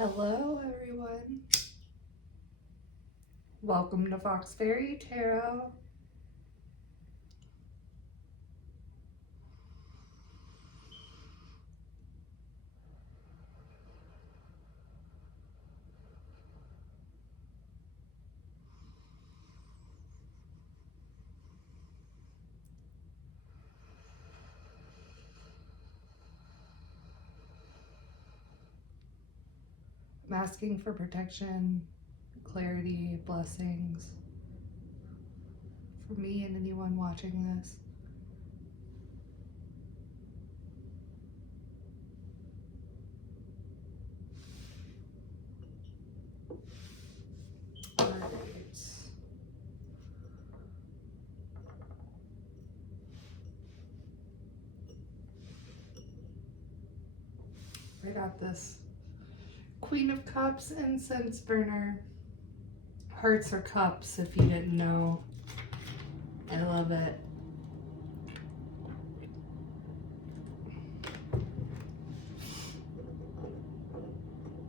Hello, everyone. Welcome to Fox Fairy Tarot. I'm asking for protection, clarity, blessings for me and anyone watching this. All right. I got this Queen of Cups incense burner. Hearts are cups, if you didn't know. I love it.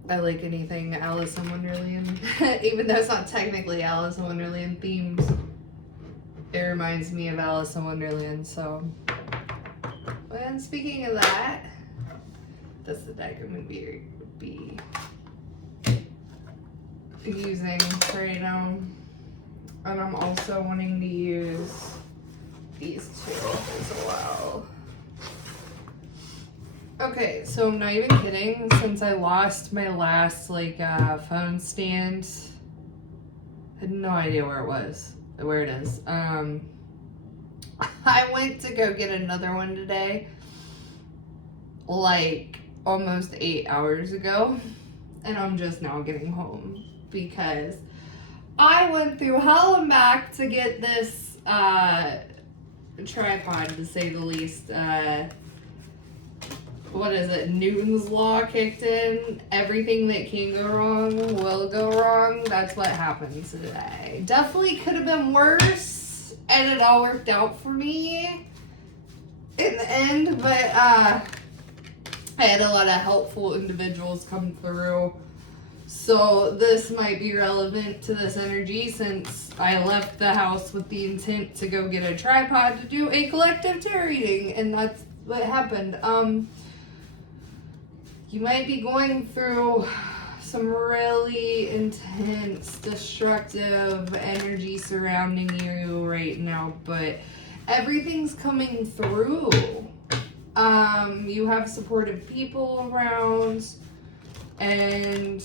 I like anything Alice in Wonderland, even though it's not technically Alice in Wonderland themes. It reminds me of Alice in Wonderland, so. And speaking of that, that's the deck I'm going to be using right now. And I'm also wanting to use these two as well. Okay, so I'm not even kidding. Since I lost my last phone stand, I had no idea where it is. I went to go get another one today, like almost 8 hours ago, and I'm just now getting home because I went through hell and back to get this tripod, to say the least. What is it? Newton's law kicked in. Everything that can go wrong will go wrong. That's what happened today. Definitely could have been worse, and it all worked out for me in the end, but I had a lot of helpful individuals come through. So this might be relevant to this energy, since I left the house with the intent to go get a tripod to do a collective tarot reading, and that's what happened. You might be going through some really intense, destructive energy surrounding you right now, but everything's coming through. You have supportive people around, and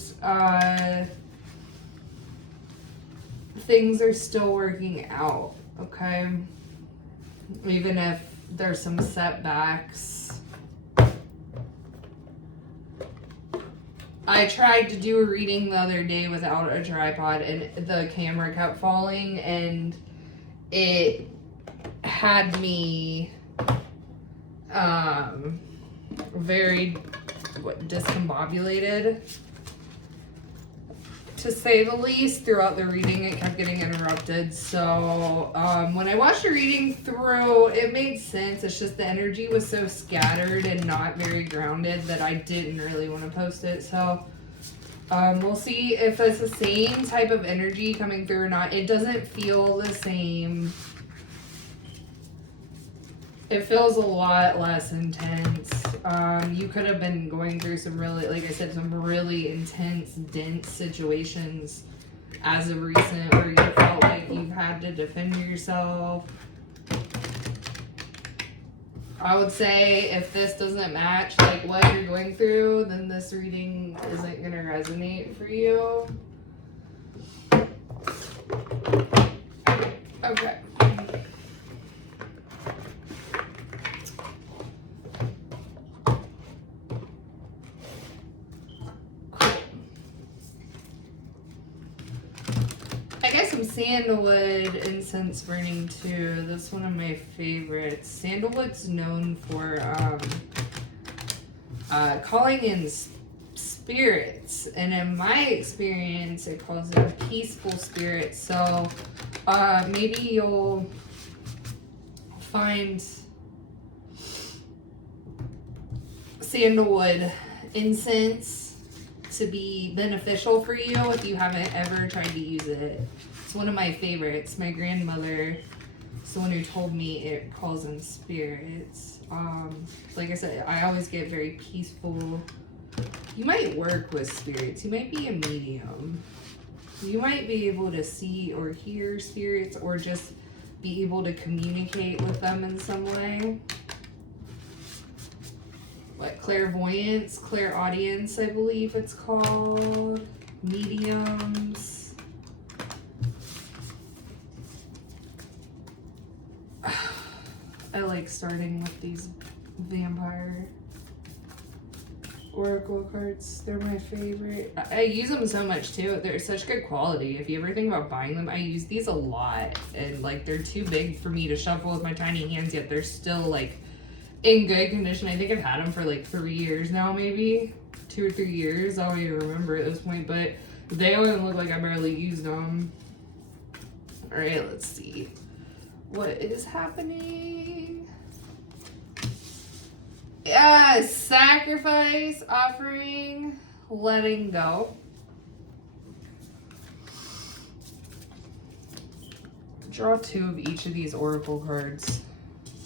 things are still working out, okay? Even if there's some setbacks. I tried to do a reading the other day without a tripod, and the camera kept falling, and it had me very discombobulated, to say the least. Throughout the reading, it kept getting interrupted. So when I watched the reading through, it made sense. It's just the energy was so scattered and not very grounded that I didn't really want to post it. So we'll see if it's the same type of energy coming through or not. It doesn't feel the same. It feels a lot less intense. You could have been going through some really, like I said, some really intense, dense situations as of recent, where you felt like you've had to defend yourself. I would say if this doesn't match like what you're going through, then this reading isn't going to resonate for you. Okay. Sandalwood incense burning too. That's one of my favorites. Sandalwood's known for calling in spirits, and in my experience, it calls in peaceful spirits. So maybe you'll find sandalwood incense to be beneficial for you if you haven't ever tried to use it. It's one of my favorites. My grandmother is the one who told me it calls in spirits. Like I said, I always get very peaceful. You might work with spirits. You might be a medium. You might be able to see or hear spirits, or just be able to communicate with them in some way. What, clairvoyance, clairaudience, I believe it's called. Mediums. I like starting with these vampire oracle cards. They're my favorite. I use them so much too. They're such good quality. If you ever think about buying them, I use these a lot. And like, they're too big for me to shuffle with my tiny hands, yet they're still like in good condition. I think I've had them for like 3 years now, maybe 2 or 3 years. I don't even remember at this point, but they don't even look like I barely used them. All right, let's see what is happening. Yeah, sacrifice, offering, letting go. Draw 2 of each of these oracle cards.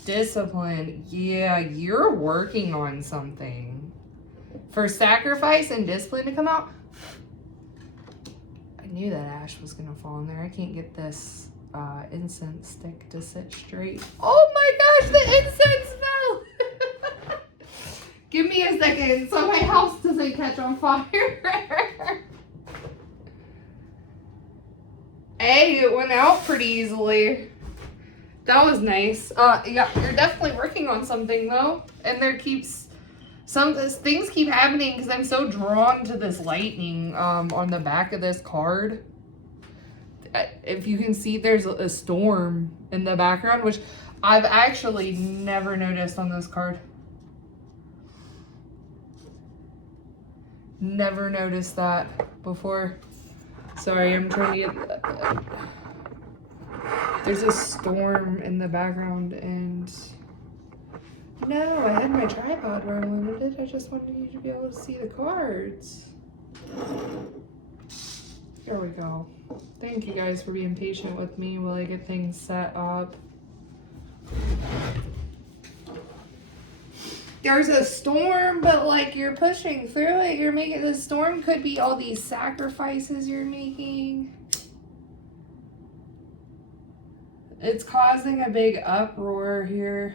Discipline. Yeah, you're working on something. For sacrifice and discipline to come out. I knew that ash was going to fall in there. I can't get this incense stick to sit straight. Oh my gosh, the incense smell! Give me a second so my house doesn't catch on fire. Hey, it went out pretty easily. That was nice. Yeah, you're definitely working on something though. And there keeps things keep happening because I'm so drawn to this lightning on the back of this card. If you can see, there's a storm in the background, which I've actually never noticed on this card. Never noticed that before. Sorry, I'm trying to get... There's a storm in the background, and... No, I had my tripod where I wanted it. I just wanted you to be able to see the cards. There we go. Thank you guys for being patient with me while I get things set up. There's a storm, but like you're pushing through it. You're making, the storm could be all these sacrifices you're making. It's causing a big uproar here.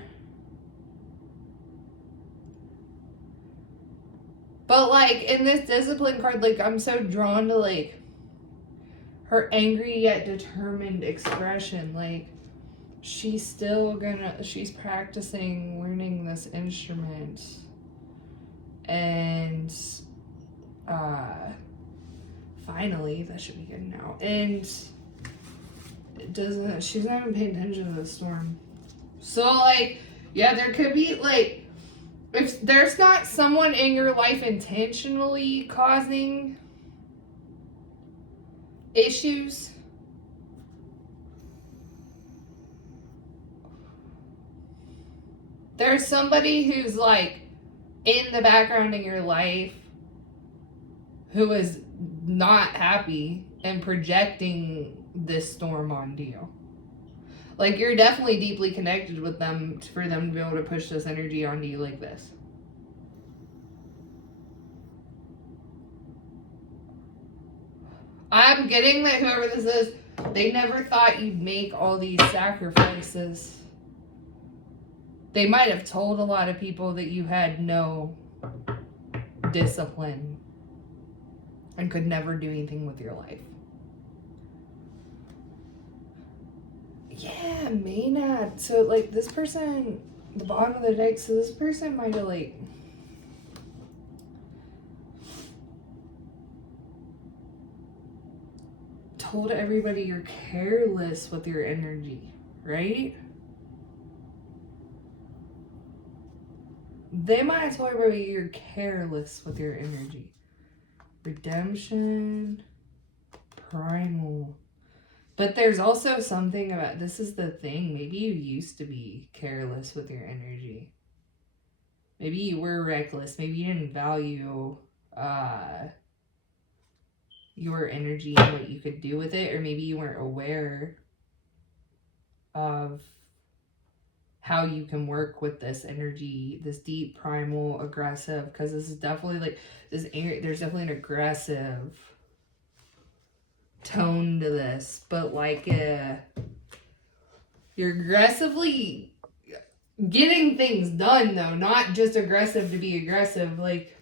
But like in this discipline card, like I'm so drawn to like her angry yet determined expression. Like she's practicing learning this instrument. And finally, that should be good now. And she's not even paying attention to the storm. So like, yeah, there could be like, if there's not someone in your life intentionally causing issues, there's somebody who's like in the background in your life who is not happy and projecting this storm onto you. Like you're definitely deeply connected with them for them to be able to push this energy onto you like this. I'm getting that whoever this is, they never thought you'd make all these sacrifices. They might have told a lot of people that you had no discipline and could never do anything with your life. Yeah, Maynard. So, like, this person, the bottom of the deck, so this person might have, like, told everybody you're careless with your energy, right? They might have told everybody you're careless with your energy. Redemption, primal. But there's also something about, this is the thing, maybe you used to be careless with your energy. Maybe you were reckless. Maybe you didn't value your energy and what you could do with it, or maybe you weren't aware of how you can work with this energy, this deep, primal, aggressive, because this is definitely like this. There's definitely an aggressive tone to this, but like you're aggressively getting things done, though, not just aggressive to be aggressive. Like,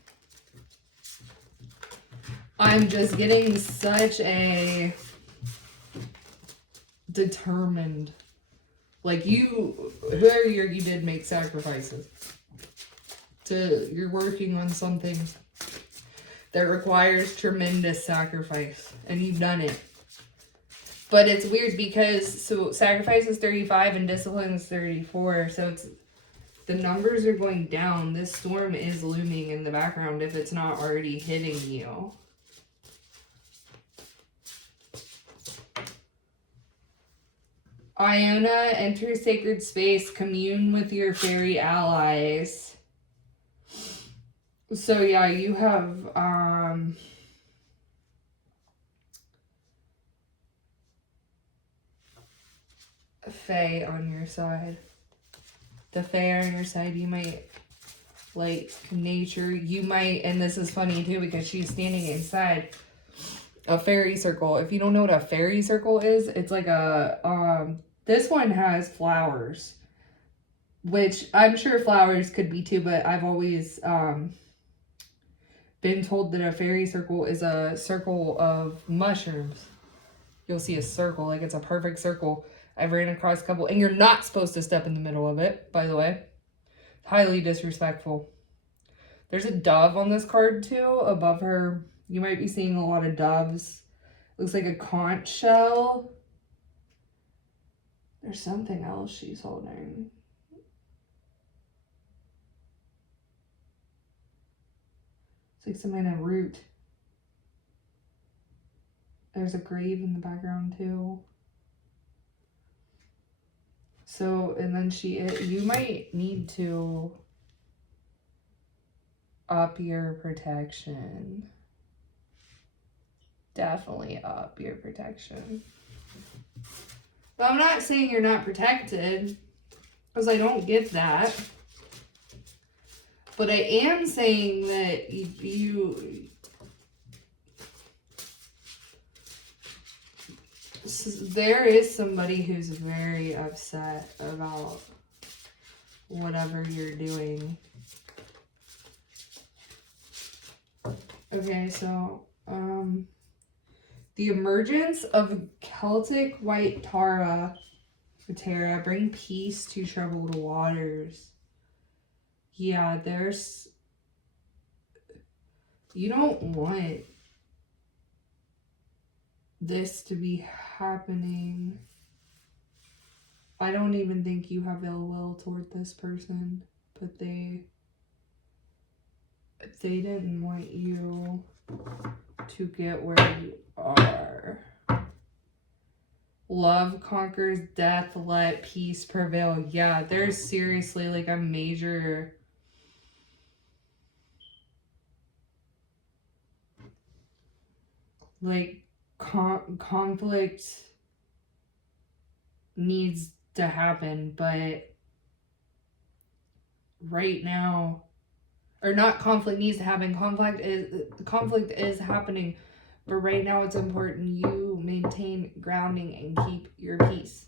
I'm just getting such a determined, like, you did make sacrifices you're working on something that requires tremendous sacrifice, and you've done it. But it's weird because, so sacrifice is 35 and discipline is 34, so it's, the numbers are going down. This storm is looming in the background if it's not already hitting you. Iona, enter sacred space, commune with your fairy allies. So yeah, you have Fae on your side. The Fae on your side, you might like nature. You might, and this is funny too because she's standing inside a fairy circle. If you don't know what a fairy circle is, it's like a this one has flowers, which I'm sure flowers could be too, but I've always been told that a fairy circle is a circle of mushrooms. You'll see a circle, like it's a perfect circle. I've ran across a couple, and you're not supposed to step in the middle of it, by the way. Highly disrespectful. There's a dove on this card too, above her. You might be seeing a lot of doves. Looks like a conch shell. There's something else she's holding. It's like some kind of root. There's a grave in the background too. So, and then you might need to up your protection. Definitely up your protection. But I'm not saying you're not protected, because I don't get that. But I am saying that there is somebody who's very upset about whatever you're doing. Okay, so the emergence of Celtic white Tara bring peace to troubled waters. Yeah, you don't want this to be happening. I don't even think you have ill will toward this person, but they didn't want you to get where you are. Love conquers death, let peace prevail. Yeah, there's seriously like a major like conflict needs to happen, but right now, or not conflict needs to happen, conflict is happening, but right now it's important you maintain grounding and keep your peace.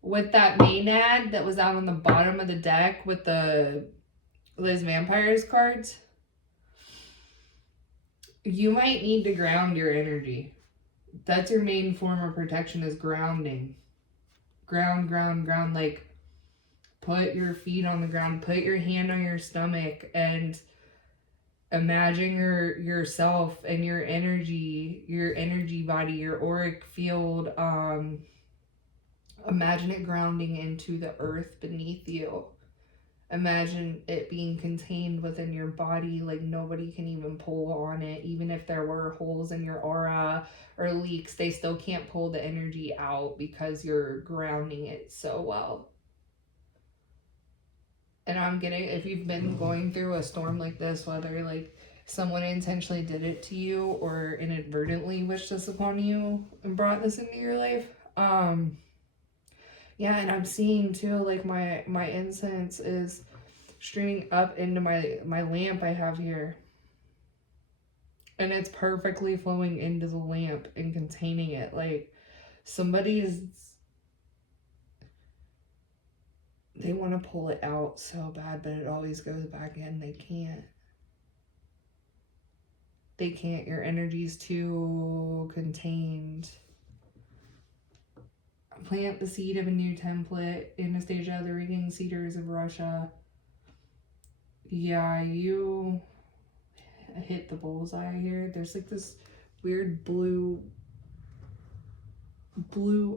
With that Maynard that was out on the bottom of the deck with those vampires cards, you might need to ground your energy. That's your main form of protection, is grounding. Ground, like put your feet on the ground, put your hand on your stomach, and imagine yourself and your energy body, your auric field, imagine it grounding into the earth beneath you. Imagine it being contained within your body, like nobody can even pull on it. Even if there were holes in your aura or leaks, they still can't pull the energy out because you're grounding it so well. And I'm getting, if you've been going through a storm like this, whether like someone intentionally did it to you or inadvertently wished this upon you and brought this into your life. Yeah, and I'm seeing too, like my incense is streaming up into my lamp I have here. And it's perfectly flowing into the lamp and containing it. Like they want to pull it out so bad, but it always goes back in. They can't. Your energy's too contained. Plant the seed of a new template. Anastasia, the ringing cedars of Russia. Yeah, you hit the bullseye here. There's like this weird blue,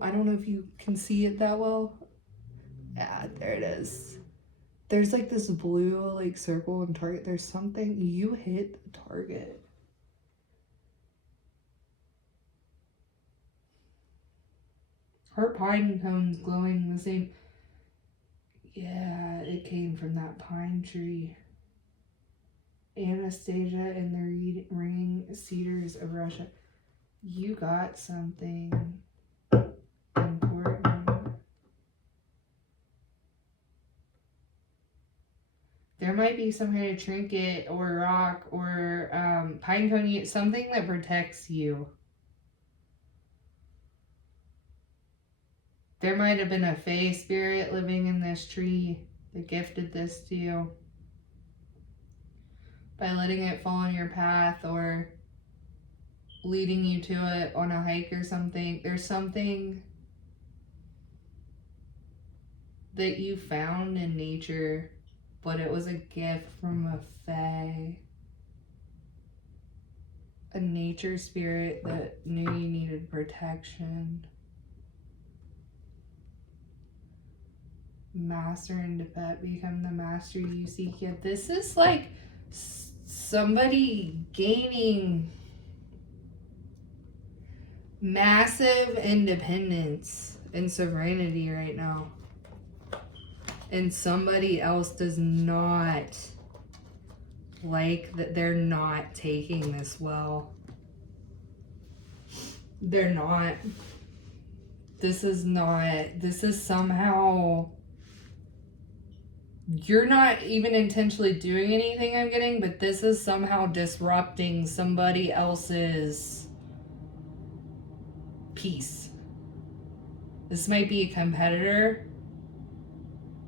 I don't know if you can see it that well. Yeah, there it is. There's like this blue like circle and target. There's something, you hit the target. Her pine cone's glowing the same. Yeah, it came from that pine tree. Anastasia and the ringing cedars of Russia. You got something important. There might be some kind of trinket or rock or pine cone, something that protects you. There might have been a fae spirit living in this tree that gifted this to you by letting it fall on your path or leading you to it on a hike or something. There's something that you found in nature, but it was a gift from a fae. A nature spirit that knew you needed protection. Master and Tibet, become the master you seek. Yet this is like somebody gaining massive independence and sovereignty right now. And somebody else does not like that. They're not taking this well. They're not. This is somehow, you're not even intentionally doing anything I'm getting, but this is somehow disrupting somebody else's peace. This might be a competitor.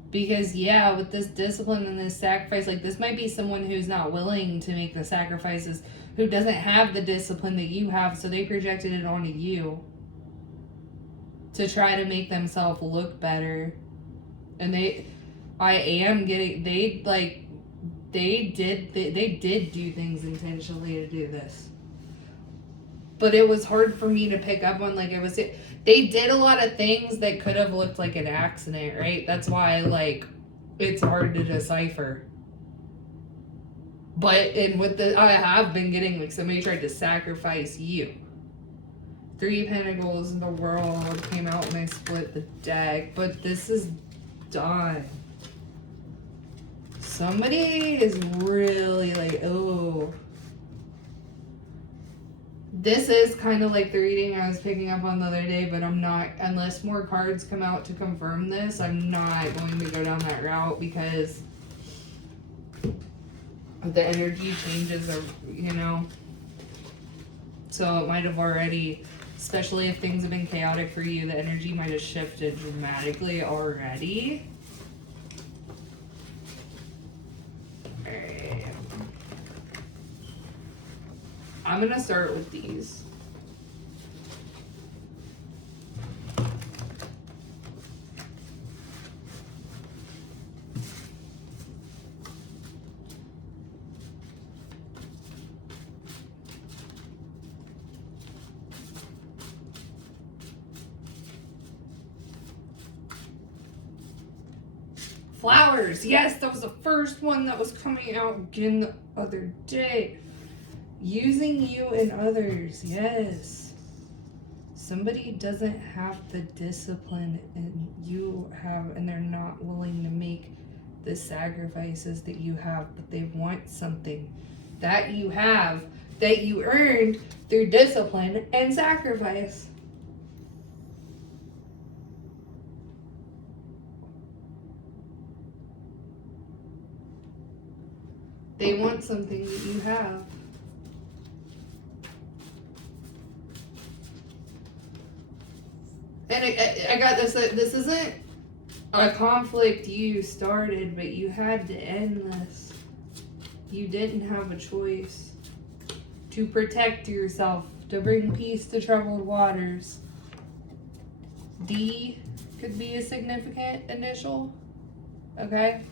Because, yeah, with this discipline and this sacrifice, like, this might be someone who's not willing to make the sacrifices, who doesn't have the discipline that you have, so they projected it onto you to try to make themselves look better. And they did do things intentionally to do this. But it was hard for me to pick up on, like, they did a lot of things that could have looked like an accident, right? That's why, like, it's hard to decipher. But, I have been getting, like, somebody tried to sacrifice you. 3 Pentacles in the World came out when I split the deck. But this is done. Somebody is really, like, oh. This is kind of like the reading I was picking up on the other day, but I'm not, unless more cards come out to confirm this, I'm not going to go down that route because the energy changes are, so it might have already, especially if things have been chaotic for you, the energy might have shifted dramatically already. Alright. I'm going to start with these. Flowers. Yes, that was the first one that was coming out again the other day. Using you and others, yes. Somebody doesn't have the discipline and you have, and they're not willing to make the sacrifices that you have, but they want something. that you have, that you earned through discipline and sacrifice. They want something that you have. And I got this. This isn't a conflict you started, but you had to end this. You didn't have a choice. To protect yourself, to bring peace to troubled waters. D could be a significant initial. Okay?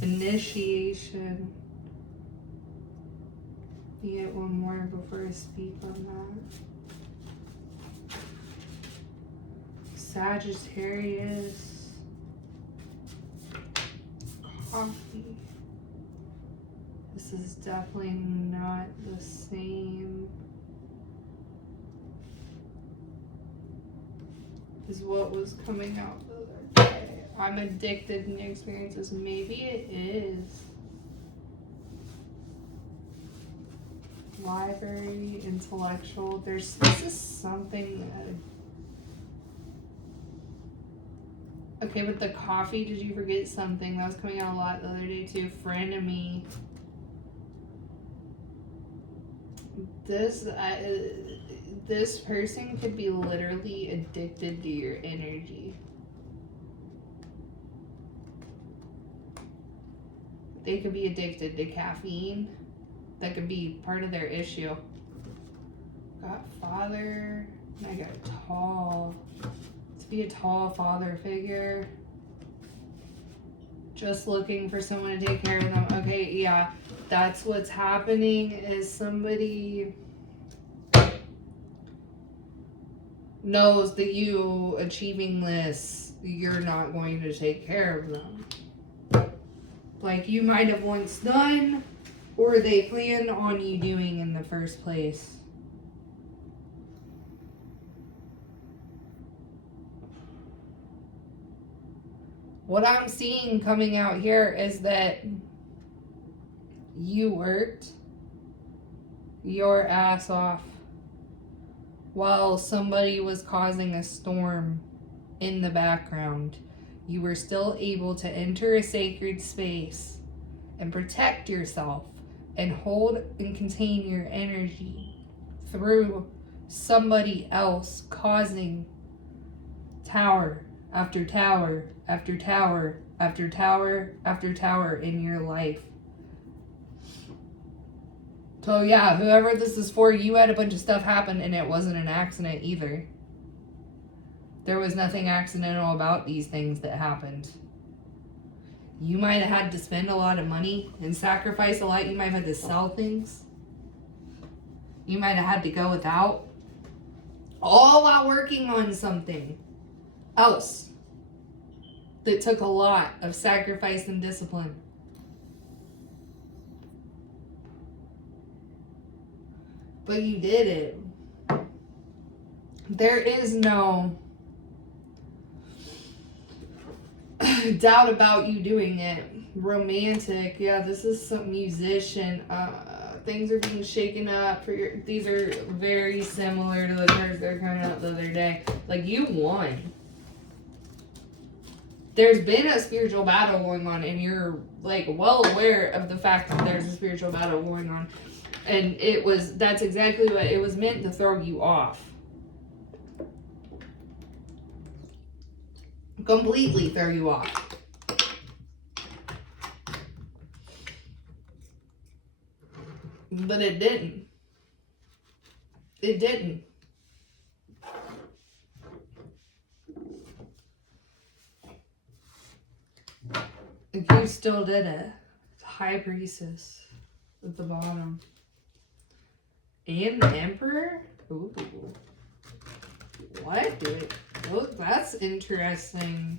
Initiation. You get one more before I speak on that. Sagittarius. Coffee. This is definitely not the same as what was coming out the other day. I'm addicted in experiences. Maybe it is. Library, intellectual. This is something that. Okay, but the coffee, did you forget something? That was coming out a lot the other day too. Frenemy. This person could be literally addicted to your energy. They could be addicted to caffeine. That could be part of their issue. Got father. And I got tall. To be a tall father figure. Just looking for someone to take care of them. Okay, yeah. That's what's happening is somebody knows that you achieving this, you're not going to take care of them. Like you might have once done, or they plan on you doing in the first place. What I'm seeing coming out here is that you worked your ass off while somebody was causing a storm in the background. You were still able to enter a sacred space and protect yourself and hold and contain your energy through somebody else causing tower after tower after tower after tower after tower in your life. So yeah, whoever this is for, you had a bunch of stuff happen and it wasn't an accident either. There was nothing accidental about these things that happened. You might have had to spend a lot of money and sacrifice a lot. You might have had to sell things. You might have had to go without. All while working on something else that took a lot of sacrifice and discipline. But you did it. There is no doubt about you doing it. Romantic, yeah, this is some musician. Things are being shaken up for your. These are very similar to the cards that are coming out the other day. Like you won. There's been a spiritual battle going on, and you're like well aware of the fact that there's a spiritual battle going on, and that's exactly what it was meant to throw you off. Completely throw you off. But it didn't. It didn't. You still did it. High Priestess at the bottom. And the Emperor? Ooh. What? Look, that's interesting.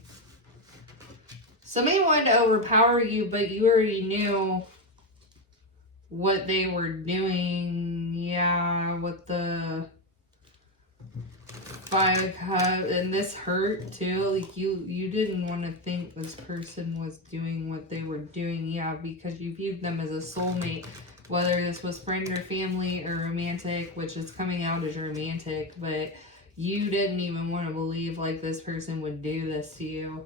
Somebody wanted to overpower you, but you already knew what they were doing. Yeah, with the Five of Cups, and this hurt too. Like you didn't want to think this person was doing what they were doing, yeah, because you viewed them as a soulmate, whether this was friend or family or romantic, which is coming out as romantic, but you didn't even want to believe like this person would do this to you.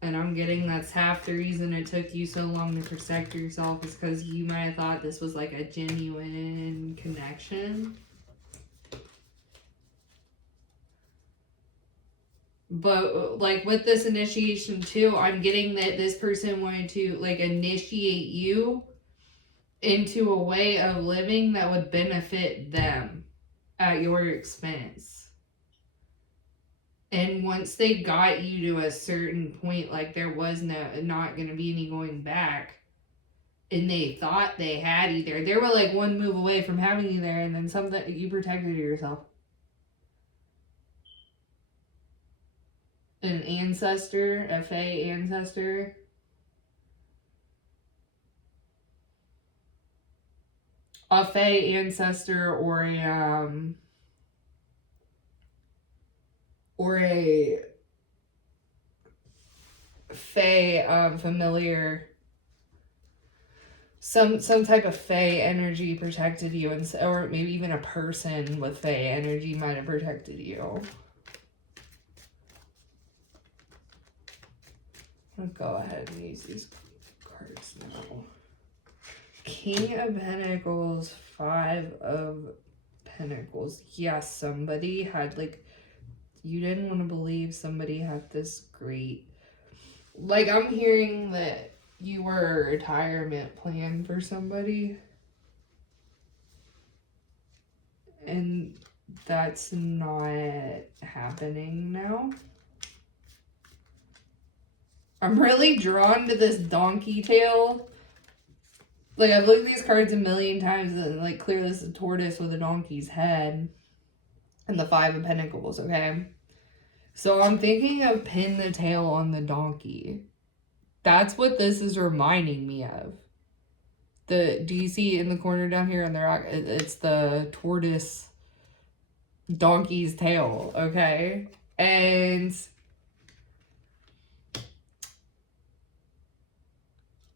And I'm getting that's half the reason it took you so long to protect yourself is because you might have thought this was like a genuine connection. But like with this initiation too, I'm getting that this person wanted to like initiate you into a way of living that would benefit them at your expense. And once they got you to a certain point, like there was not going to be any going back, and they thought they had you there. They were like one move away from having you there, and then something you protected yourself. An ancestor, a Fae ancestor. A Fae ancestor or a Fae familiar, some type of Fae energy protected you, and or maybe even a person with Fae energy might have protected you. I'll go ahead and use these cards now. King of Pentacles, Five of Pentacles. Yes, somebody had like, you didn't want to believe somebody had this great, like I'm hearing that you were a retirement plan for somebody. And that's not happening now. I'm really drawn to this donkey tail. Like, I've looked at these cards a million times, and, like, clearly this is a tortoise with a donkey's head. And the Five of Pentacles, okay? So I'm thinking of pin the tail on the donkey. That's what this is reminding me of. Do you see in the corner down here? It's the tortoise donkey's tail, okay? And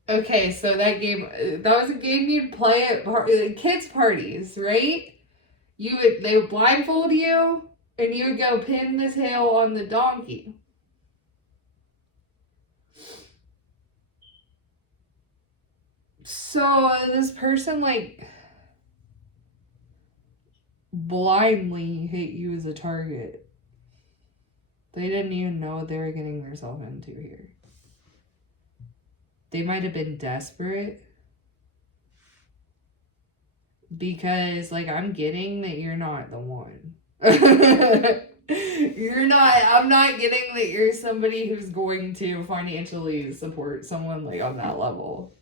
okay, so that was a game you'd play at kids' parties, right? They would blindfold you, and you would go pin the tail on the donkey. So this person, like, blindly hit you as a target. They didn't even know what they were getting themselves into here. They might have been desperate. Because, like, I'm getting that you're not the one. I'm not getting that you're somebody who's going to financially support someone, like, on that level.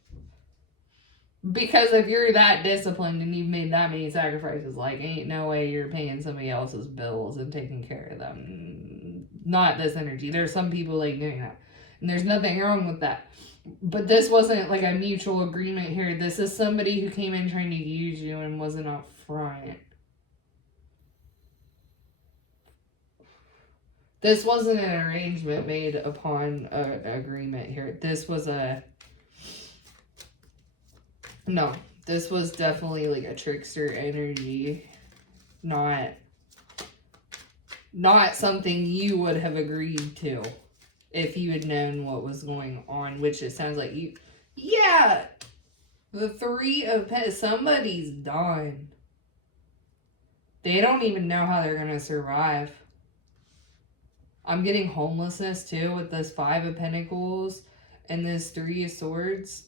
Because if you're that disciplined and you've made that many sacrifices, like, ain't no way you're paying somebody else's bills and taking care of them. Not this energy. There's some people, like, doing that. And there's nothing wrong with that. But this wasn't like a mutual agreement here. This is somebody who came in trying to use you and wasn't upfront. This wasn't an arrangement made upon an agreement here. This was this was definitely like a trickster energy. Not something you would have agreed to. If you had known what was going on, which it sounds like you... Yeah! The Three of Pentacles. Somebody's done. They don't even know how they're going to survive. I'm getting homelessness, too, with this Five of Pentacles and this Three of Swords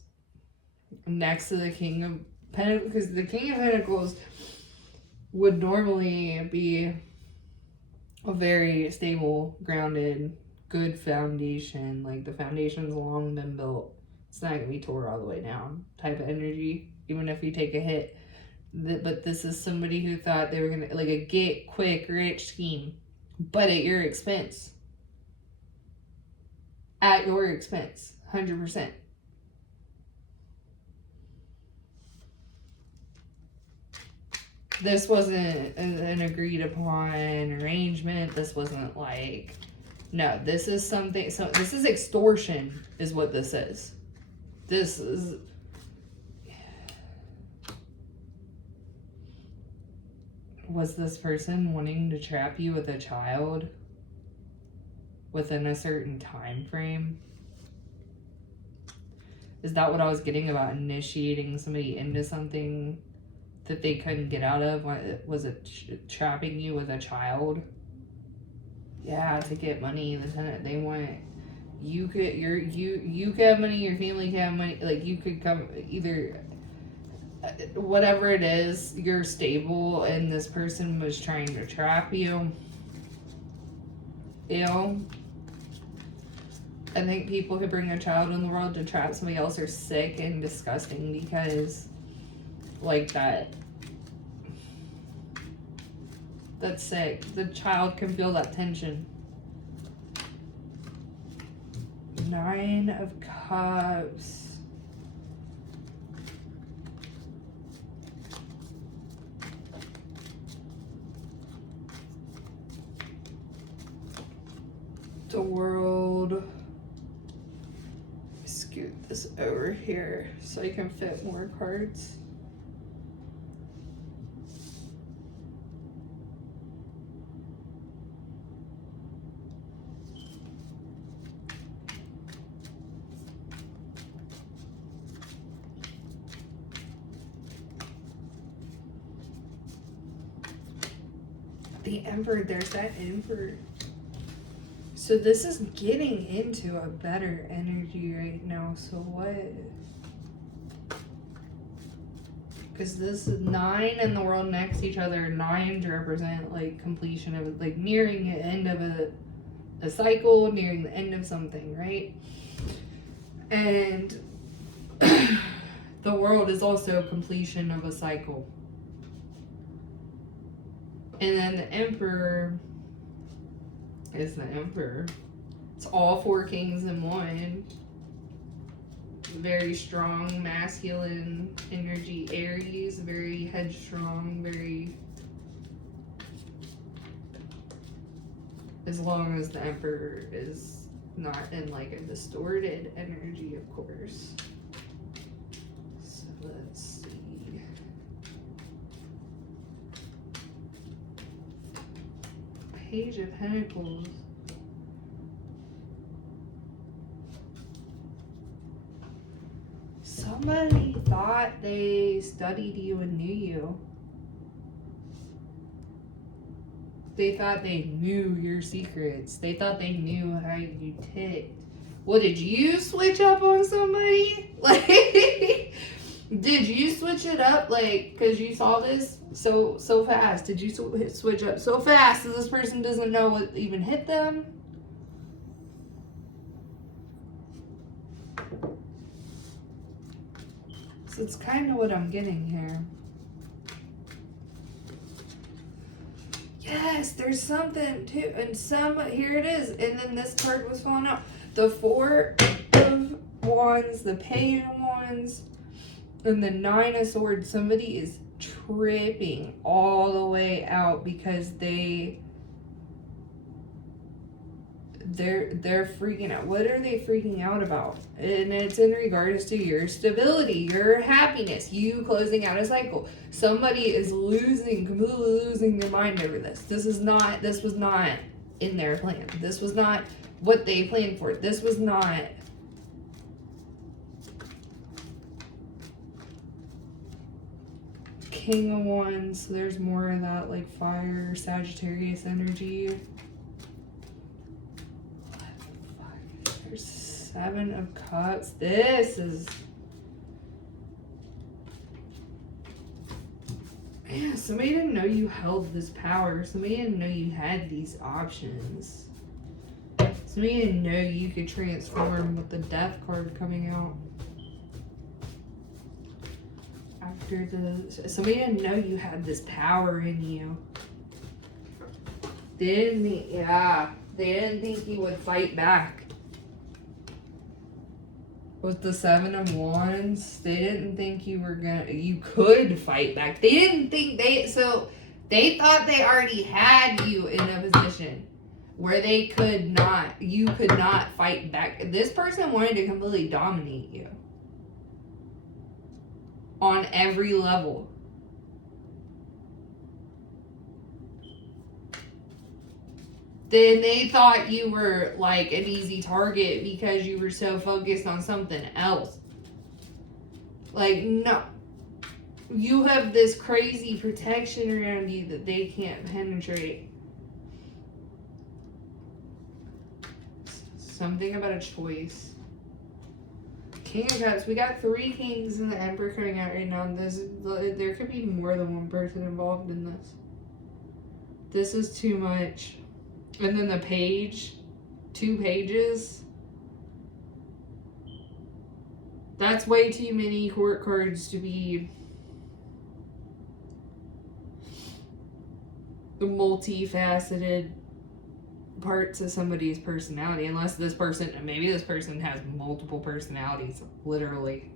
next to the King of Pentacles. Because the King of Pentacles would normally be a very stable, grounded, good foundation. Like, the foundation's long been built. It's not going to be tore all the way down type of energy, even if you take a hit. But this is somebody who thought they were going to, like, a get quick rich scheme, but at your expense. At your expense. 100%. This wasn't an agreed upon arrangement. This wasn't like, no, this is something, so this is extortion is what this is. This is, was this person wanting to trap you with a child within a certain time frame? Is that what I was getting about initiating somebody into something that they couldn't get out of? Was it trapping you with a child? Yeah, to get money. They want you could you could have money, your family could have money. Like you could come either whatever it is, you're stable, and this person was trying to trap you. You know. I think people who bring a child in the world to trap somebody else are sick and disgusting because, like, that's sick. The child can feel that tension. 9 of Cups. The World. Scoot this over here so I can fit more cards. The Emperor, there's that Emperor. So this is getting into a better energy right now. So what? Because this is 9 and the World next to each other. 9 to represent like completion of like nearing the end of a cycle, nearing the end of something, right? And the World is also completion of a cycle. And then the Emperor is the Emperor. It's all 4 kings in one. Very strong, masculine energy. Aries, very headstrong, very... As long as the Emperor is not in like a distorted energy, of course. So let's see. Page of Pentacles. Somebody thought they studied you and knew you. They thought they knew your secrets. They thought they knew how you ticked. Well, did you switch up on somebody? Like, did you switch it up, like, because you saw this so fast? Did you switch up so fast that this person doesn't know what even hit them? So it's kind of what I'm getting here. Yes, there's something too, and here it is, and then this card was falling out. The 4 of Wands, the Page of Wands, and the 9 of Swords. Somebody is tripping all the way out because they're freaking out. What are they freaking out about? And it's in regards to your stability, your happiness, you closing out a cycle. Somebody is completely losing their mind over this. This was not in their plan. This was not what they planned for. This was not. King of Wands, so there's more of that like fire, Sagittarius energy. There's 7 of Cups. This is... Man, somebody didn't know you held this power. Somebody didn't know you had these options. Somebody didn't know you could transform with the Death card coming out. Somebody didn't know you had this power in you. They didn't think you would fight back. With the 7 of Wands, they didn't think you could fight back. They didn't think they thought they already had you in a position where you could not fight back. This person wanted to completely dominate you on every level. Then they thought you were like an easy target because you were so focused on something else. Like, no. You have this crazy protection around you that they can't penetrate. Something about a choice. King of Cups. We got 3 Kings and the Emperor coming out right now. There could be more than one person involved in this. This is too much. And then the page, 2 pages. That's way too many court cards to be the multifaceted parts of somebody's personality. Unless maybe this person has multiple personalities, literally.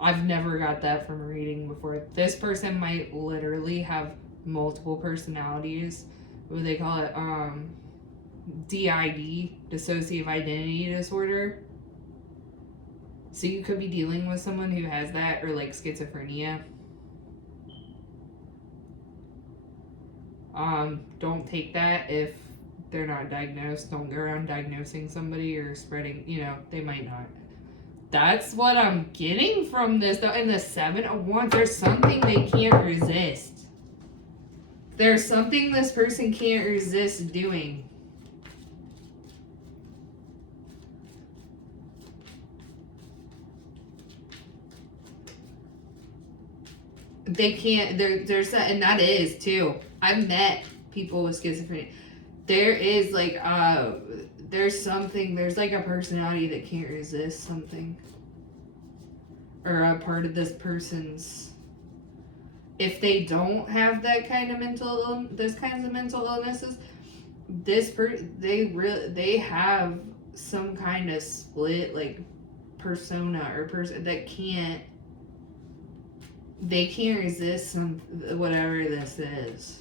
I've never got that from a reading before. This person might literally have multiple personalities. What do they call it? DID, dissociative identity disorder. So you could be dealing with someone who has that, or like schizophrenia. Don't take that if they're not diagnosed. Don't go around diagnosing somebody or spreading, they might not. That's what I'm getting from this, though. In the 7 of Wands, there's something they can't resist. There's something this person can't resist doing. They can't, there's that, and that is too. I've met people with schizophrenia. There is like, there's like a personality that can't resist something. Or a part of this person's. If they don't have that kind of those kinds of mental illnesses, they have some kind of split like persona or person that they can't resist whatever this is.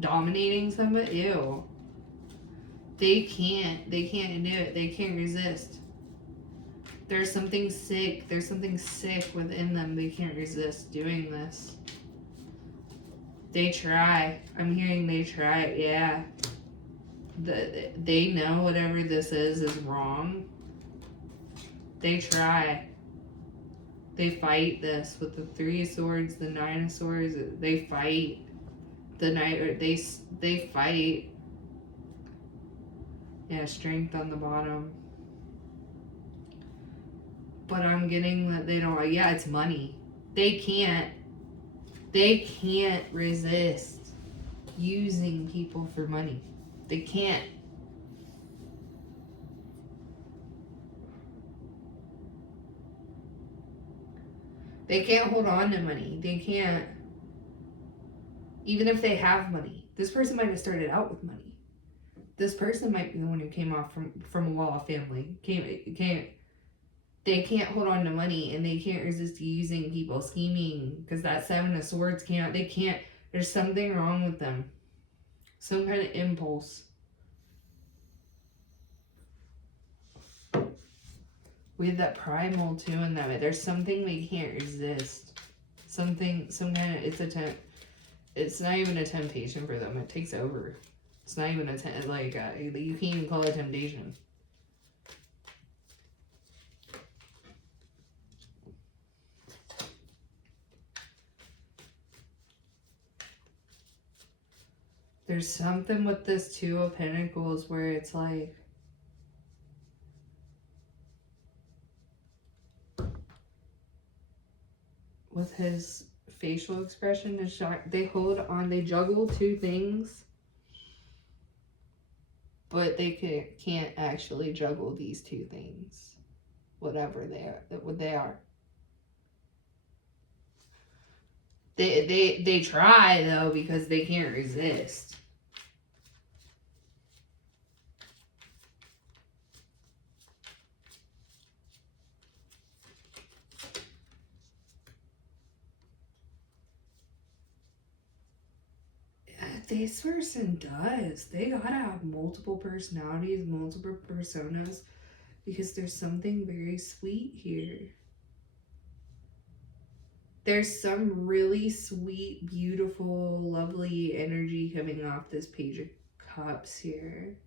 Dominating somebody, ew. They can't do it. They can't resist. There's something sick within them. They can't resist doing this. They try. I'm hearing they try, yeah. They know whatever this is wrong. They try. They fight this with the 3 of Swords, the 9 of Swords. They fight. The Knight, they fight. Yeah, Strength on the bottom. But I'm getting that they don't. Yeah, it's money. They can't resist using people for money. They can't. They can't hold on to money. They can't. Even if they have money. This person might have started out with money. This person might be the one who came off from a law family. They can't hold on to money, and they can't resist using people, scheming, because that 7 of Swords there's something wrong with them. Some kind of impulse. We had that primal too in that way. There's something they can't resist. Some kind of, it's not even a temptation for them. It takes over. It's not even you can't even call it temptation. There's something with this 2 of Pentacles where it's like, with his facial expression, is shocked. They juggle 2 things, but they can't actually juggle these 2 things, whatever they are. They try though, because they can't resist. this person does. They gotta have multiple personalities, multiple personas, because there's something very sweet here. There's some really sweet, beautiful, lovely energy coming off this Page of Cups here.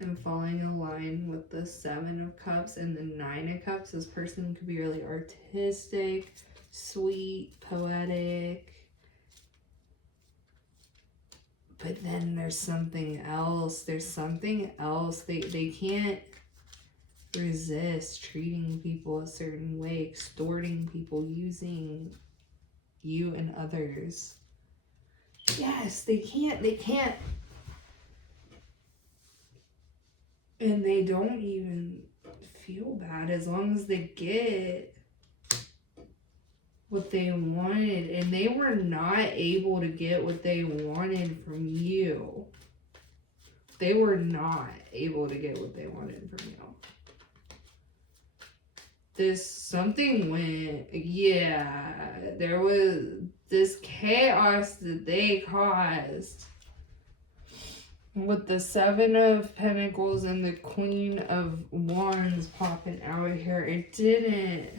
And falling in line with the Seven of Cups and the Nine of Cups. This person could be really artistic, sweet, poetic. But then there's something else. There's something else. They can't resist treating people a certain way, extorting people, using you and others. Yes, they can't. And they don't even feel bad as long as they get what they wanted. And they were not able to get what they wanted from you. They were not able to get what they wanted from you. Something went, yeah, there was this chaos that they caused with the Seven of Pentacles and the Queen of Wands popping out here. It didn't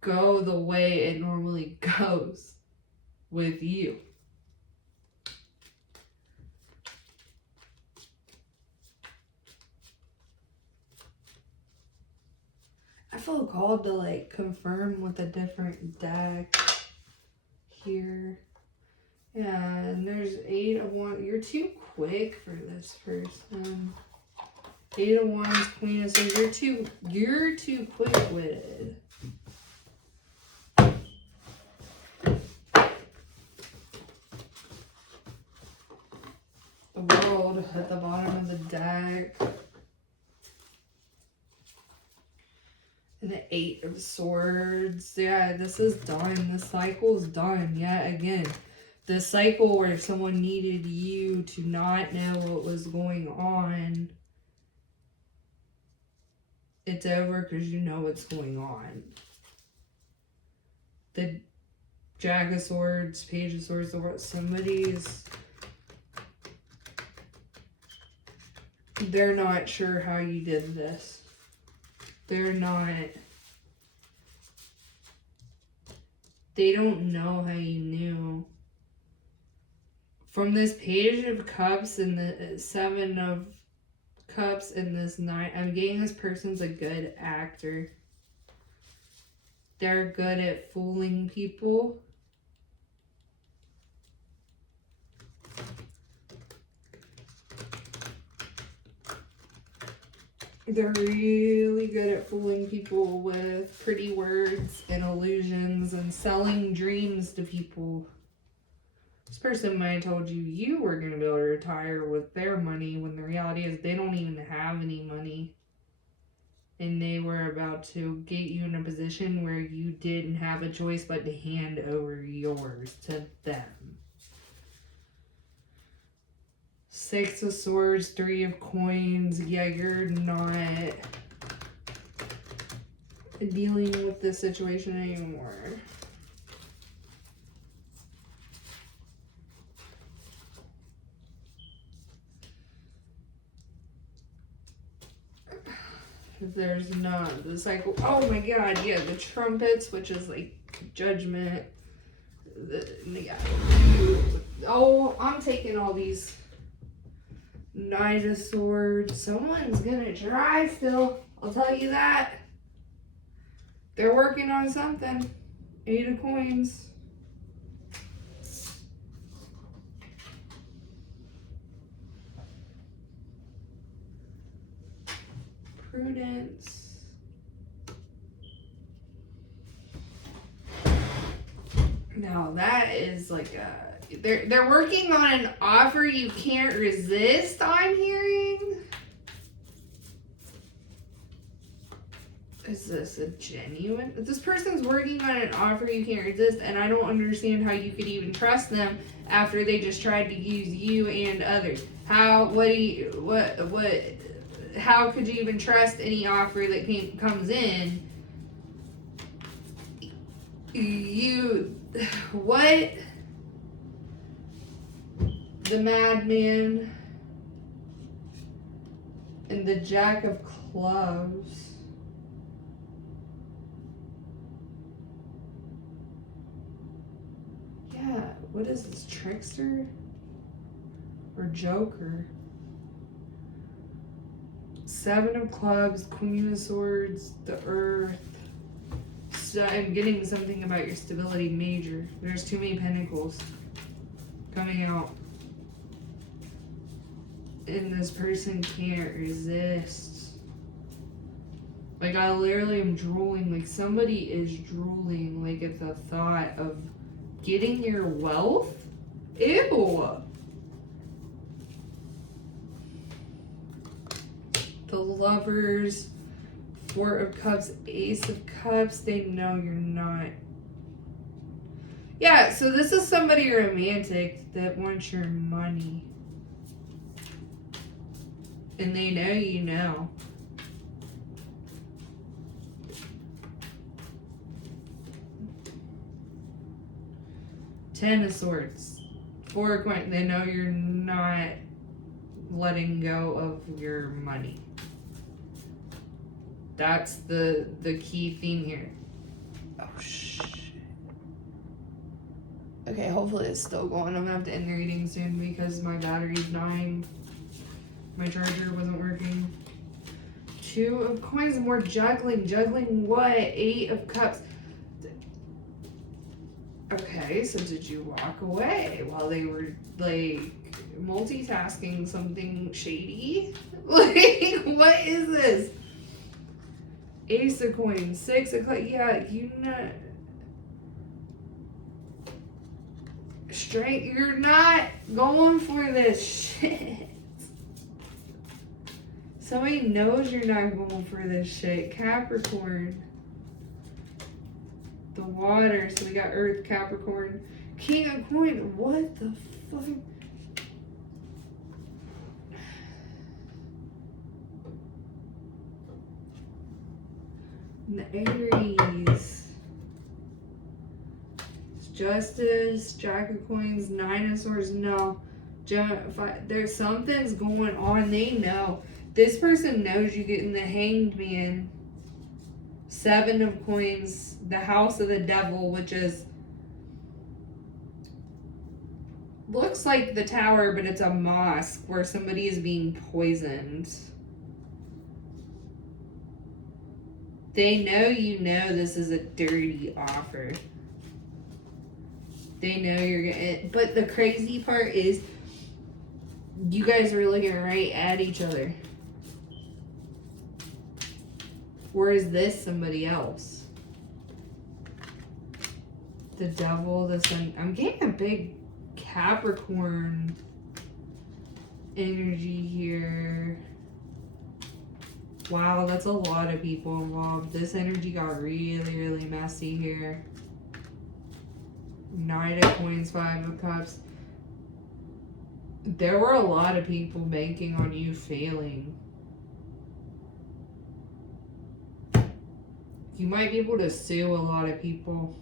go the way it normally goes with you. I feel called to like confirm with a different deck here. Yeah, and there's 8 of Wands. You're too quick for this person. 8 of Wands, Queen of Swords. You're too quick-witted. The World at the bottom of the deck. And the 8 of Swords. Yeah, this is done. The cycle's done yet again. The cycle where someone needed you to not know what was going on. It's over because you know what's going on. The Jack of Swords, Page of Swords, somebody's... They're not sure how you did this. They're not... They don't know how you knew. From this Page of Cups and the Seven of Cups and this 9, I'm getting this person's a good actor. They're good at fooling people. They're really good at fooling people with pretty words and illusions and selling dreams to people. This person might have told you you were going to be able to retire with their money when the reality is they don't even have any money. And they were about to get you in a position where you didn't have a choice but to hand over yours to them. 6 of Swords, 3 of Coins. Yeah, you're not dealing with this situation anymore. There's not the cycle. Oh my god, yeah, the trumpets, which is like judgment. Yeah. Oh, I'm taking all these. Knight of Swords. Someone's gonna try still. I'll tell you that. They're working on something. 8 of Coins. Prudence. Now that is like a... They're working on an offer you can't resist, I'm hearing. Is this a genuine? This person's working on an offer you can't resist, and I don't understand how you could even trust them after they just tried to use you and others. How could you even trust any offer that comes in? what the madman and the Jack of Clubs. Yeah, what is this, trickster or joker? Seven of Clubs, Queen of Swords, the Earth. So I'm getting something about your stability major. There's too many pentacles coming out. And this person can't resist. Like, I literally am drooling. Like, somebody is drooling, like, at the thought of getting your wealth. Ew. The Lovers, Four of Cups, Ace of Cups. They know you're not. Yeah, so this is somebody romantic that wants your money. And they know you know. Ten of Swords. Four of Coins. They know you're not letting go of your money. That's the key theme here. Oh, shit. Okay, hopefully it's still going. I'm gonna have to end the reading soon because my battery's dying. My charger wasn't working. Two of Coins, more juggling. Juggling what? Eight of Cups. Okay, so did you walk away while they were, like, multitasking something shady? Like, what is this? Ace of Coins, Six of Cups. Yeah, you know. Straight, you're not going for this shit. Somebody knows you're not going for this shit. Capricorn. The water. So we got Earth, Capricorn. King of Coins. What the fuck? Aries. Justice, Jack of Coins, Nine of Swords. No. There's something's going on. They know. This person knows you getting the Hanged Man. Seven of Coins, the House of the Devil, which is looks like the Tower, but it's a mosque where somebody is being poisoned. They know you know this is a dirty offer. They know you're gonna, but the crazy part is you guys are looking right at each other. Or is this somebody else? The Devil, the Sun. I'm getting a big Capricorn energy here. Wow, that's a lot of people involved. This energy got really, really messy here. Nine of Coins, Five of Cups. There were a lot of people banking on you failing. You might be able to sue a lot of people.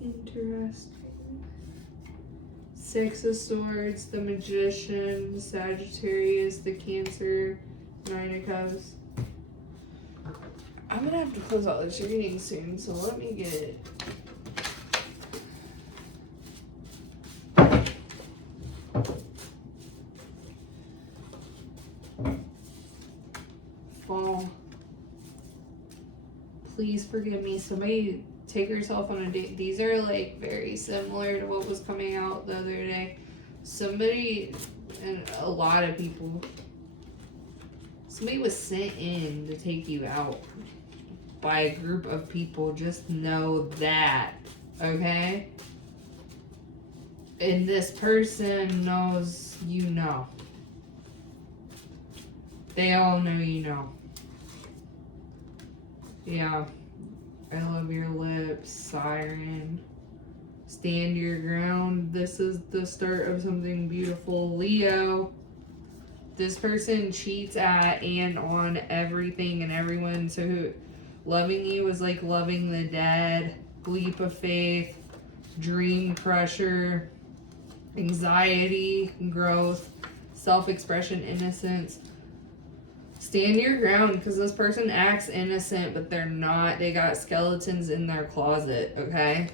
Interesting. Six of Swords, the Magician, Sagittarius, the Cancer, Nine of Cups. I'm gonna have to close out this reading soon, so let me get it. Fall. Please forgive me. Somebody take yourself on a date. These are like very similar to what was coming out the other day. Somebody, and a lot of people, somebody was sent in to take you out by a group of people. Just know that, okay? And this person knows you know. They all know you know. Yeah. I love your lips, Siren. Stand your ground. This is the start of something beautiful. Leo. This person cheats at and on everything and everyone. So loving you is like loving the dead, leap of faith, dream crusher, anxiety, growth, self-expression, innocence. Stand your ground, because this person acts innocent, but they're not. They got skeletons in their closet, okay?